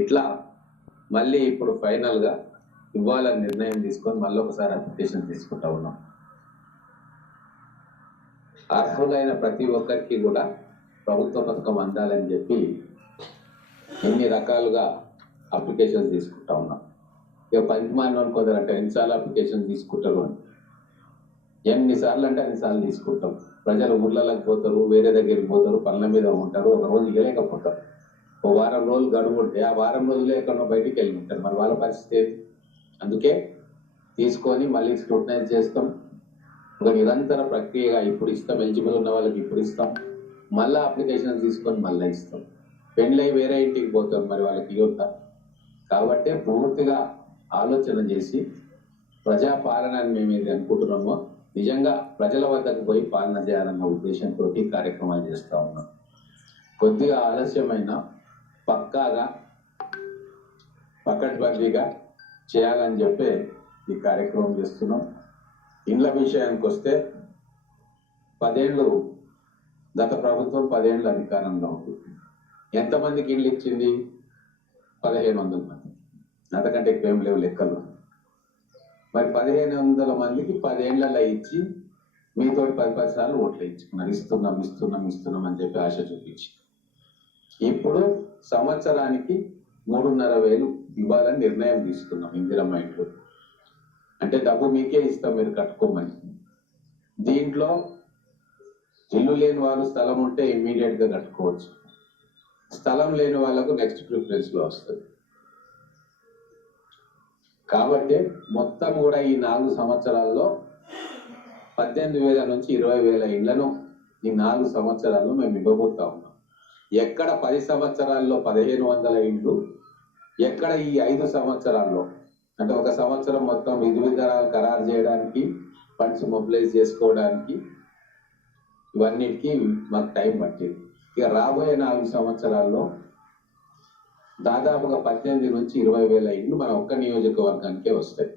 ఇట్లా మళ్ళీ ఇప్పుడు ఫైనల్గా ఇవ్వాలని నిర్ణయం తీసుకొని మళ్ళీ ఒకసారి అప్లికేషన్ తీసుకుంటా ఉన్నాం. అర్హులైన ప్రతి ఒక్కరికి కూడా ప్రభుత్వ పథకం అందాలని చెప్పి ఇన్ని రకాలుగా అప్లికేషన్ తీసుకుంటా ఉన్నాం. ఇక పనికిమాలిన కొందరు అంటే ఎన్నిసార్లు అప్లికేషన్ తీసుకుంటారు అని, ఎన్నిసార్లు అంటే అన్నిసార్లు తీసుకుంటాం. ప్రజలు ఊర్లలోకి పోతారు, వేరే దగ్గరికి పోతారు, పనుల మీద ఉంటారు, ఒక రోజు ఇవ్వలేకపోతారు. ఓ వారం రోజులు గడువు ఉంటే ఆ వారం రోజులే ఎక్కడో బయటికి వెళ్ళి ఉంటారు. మరి వాళ్ళ పరిస్థితి ఏంటి? అందుకే తీసుకొని మళ్ళీ స్క్రూటనైజ్ చేస్తాం. ఒక నిరంతర ప్రక్రియగా ఇప్పుడు ఇస్తాం, ఎలిజిబుల్ ఉన్న వాళ్ళకి ఇప్పుడు ఇస్తాం, మళ్ళీ అప్లికేషన్ తీసుకొని మళ్ళీ ఇస్తాం. పెళ్ళై వేరే ఇంటికి పోతాం, మరి వాళ్ళకి ఇవ్వద్దా? కాబట్టి పూర్తిగా ఆలోచన చేసి ప్రజాపాలన అని మేము ఏది అనుకుంటున్నామో నిజంగా ప్రజల వద్దకు పోయి పాలన చేయాలన్న ఉద్దేశంతో కార్యక్రమాలు చేస్తూ ఉన్నాం. కొద్దిగా ఆలస్యమైన పక్కాగా పకడ్బందీగా చేయాలని చెప్పి ఈ కార్యక్రమం చేస్తున్నాం. ఇండ్ల విషయానికి వస్తే 10 ఏళ్ళు గత ప్రభుత్వం 10 ఏళ్ళు అధికారంలో ఉంటుంది. ఎంతమందికి ఇళ్ళు ఇచ్చింది? 1500 మంది. అంతకంటే ఎక్కువ ఏం లేవు లెక్కలు. మరి 1500 మందికి 10 ఏళ్లలో ఇచ్చి మీతో 10 సార్లు ఓట్లు ఇచ్చుకున్నారు. ఇస్తున్నాం అని చెప్పి ఆశ చూపించి ఇప్పుడు సంవత్సరానికి 3,500 ఇవ్వాలని నిర్ణయం తీసుకున్నాం. ఇందిరమ్మ ఇంట్లో అంటే డబ్బు మీకే ఇస్తాం, మీరు కట్టుకోమని. దీంట్లో ఇల్లు లేని వారు స్థలం ఉంటే ఇమ్మీడియట్ గా కట్టుకోవచ్చు. స్థలం లేని వాళ్ళకు నెక్స్ట్ ప్రిఫరెన్స్ లో వస్తుంది. కాబట్టి మొత్తం కూడా ఈ 4 సంవత్సరాల్లో 18,000 నుంచి 20,000 ఇళ్లను ఈ 4 సంవత్సరాల్లో మేము ఇవ్వబోతా ఉన్నాం. ఎక్కడ 10 సంవత్సరాల్లో 1,500 ఇండ్లు, ఎక్కడ ఈ 5 సంవత్సరాల్లో అంటే ఒక సంవత్సరం మొత్తం విధి విధానాలు ఖరారు చేయడానికి, ఫండ్స్ మొబిలైజ్ చేసుకోవడానికి, ఇవన్నిటికీ మాకు టైం పట్టింది. ఇక రాబోయే 4 సంవత్సరాల్లో దాదాపుగా 18 నుంచి 20,000 ఇండ్లు మన ఒక్క నియోజకవర్గానికే వస్తాయి.